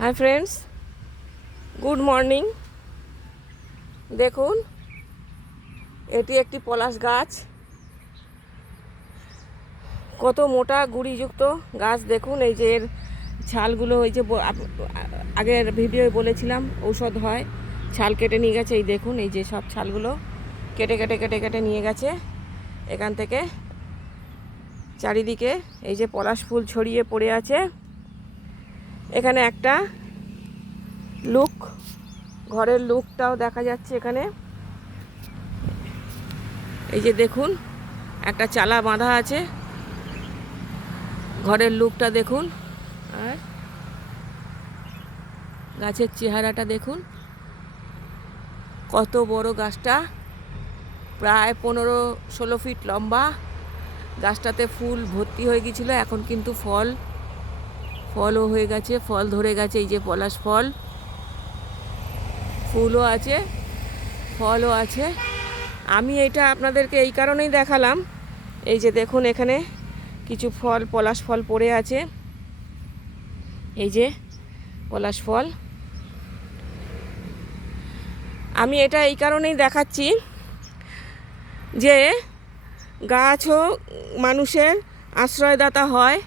Hi friends, good morning. দেখুন, এটি একটি পলাশ গাছ। কত মোটা গুঁড়িযুক্ত গাছ দেখুন। এই যে এর ছালগুলো, এই যে আগের ভিডিওয় বলেছিলাম ঔষধ হয়, ছাল কেটে নিয়ে গেছে। এই দেখুন, এই যে সব ছালগুলো কেটে কেটে কেটে কেটে নিয়ে গেছে এখান থেকে। চারিদিকে এই যে পলাশ ফুল ছড়িয়ে পড়ে আছে। এখানে একটা লুক, ঘরের লুকটাও দেখা যাচ্ছে এখানে। এই যে দেখুন, একটা চালা বাঁধা আছে, ঘরের লুকটা দেখুন। আর গাছের চেহারাটা দেখুন, কত বড় গাছটা, প্রায় 15-16 ফিট লম্বা। গাছটাতে ফুল ভর্তি হয়ে গেছিলো, এখন কিন্তু ফলও হয়ে গেছে, ফল ধরে গেছে। এই যে পলাশ ফল, ফুলও আছে, ফলও আছে। আমি এটা আপনাদেরকে এই কারণেই দেখালাম, এই যে দেখুন এখানে কিছু ফল, পলাশ ফল পড়ে আছে। এই যে পলাশ ফল, আমি এটা এই কারণেই দেখাচ্ছি যে গাছও মানুষের আশ্রয়দাতা হয়।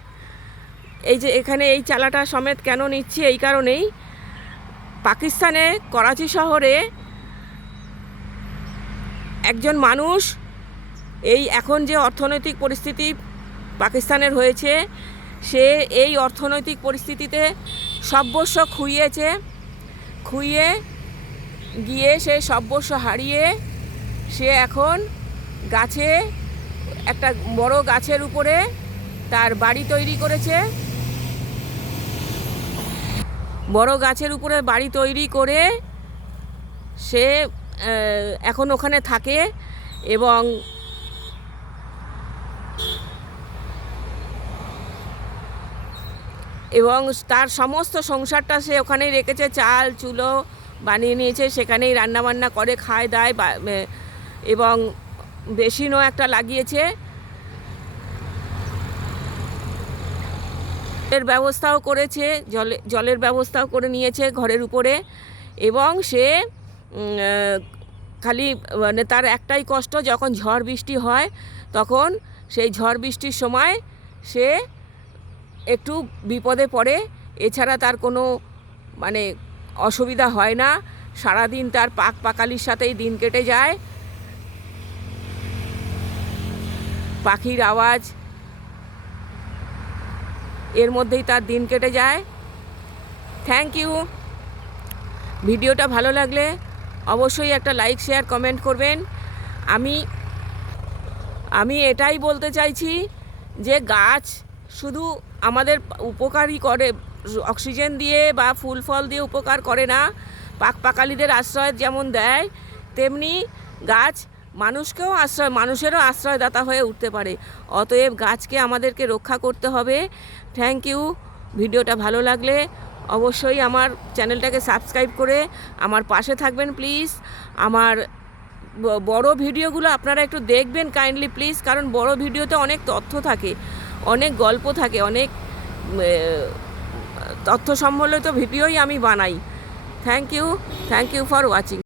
এই যে এখানে এই চালাটা সমেত কেন নিচ্ছি, এই কারণেই। পাকিস্তানে করাচি শহরে একজন মানুষ, এই এখন যে অর্থনৈতিক পরিস্থিতি পাকিস্তানের হয়েছে, সে এই অর্থনৈতিক পরিস্থিতিতে সর্বস্ব খুইয়ে গিয়ে সে সর্বস্ব হারিয়ে সে এখন গাছে, একটা বড় গাছের উপরে তার বাড়ি তৈরি করেছে। বড় গাছের উপরে বাড়ি তৈরি করে সে এখন ওখানে থাকে এবং তার সমস্ত সংসারটা সে ওখানেই রেখেছে। চাল চুলো বানিয়ে নিয়েছে, সেখানেই রান্নাবান্না করে খায় দায়, এবং বেসিনও একটা লাগিয়েছে। জলের ব্যবস্থাও করেছে, জলের ব্যবস্থাও করে নিয়েছে ঘরের উপরে। এবং সে খালি মানে তার একটাই কষ্ট, যখন ঝড় বৃষ্টি হয় তখন সেই ঝড় বৃষ্টির সময় সে একটু বিপদে পড়ে। এছাড়া তার কোনো মানে অসুবিধা হয় না। সারাদিন তার পাকালির সাথেই দিন কেটে যায়, পাখির আওয়াজ, এর মধ্যেই তার দিন কেটে যায়। Thank you. ভিডিওটা ভালো লাগলে অবশ্যই একটা লাইক, শেয়ার, কমেন্ট করবেন। আমি এটাই বলতে চাইছি যে গাছ শুধু আমাদের উপকারই করে, অক্সিজেন দিয়ে বা ফুল ফল দিয়ে উপকার করে না। পাকালিদের আশ্রয় যেমন দেয়, তেমনি গাছ মানুষেরও আশ্রয়দাতা হয়ে উঠতে পারে। অতএব গাছকে আমাদেরকে রক্ষা করতে হবে। Thank you. ভিডিওটা ভালো লাগলে অবশ্যই আমার চ্যানেলটাকে সাবস্ক্রাইব করে আমার পাশে থাকবেন প্লিজ। আমার বড় ভিডিওগুলো আপনারা একটু দেখবেন কাইন্ডলি প্লিজ, কারণ বড় ভিডিওতে অনেক তথ্য থাকে, অনেক গল্প থাকে, অনেক তথ্য সম্বলিত ভিডিওই আমি বানাই। Thank you for watching.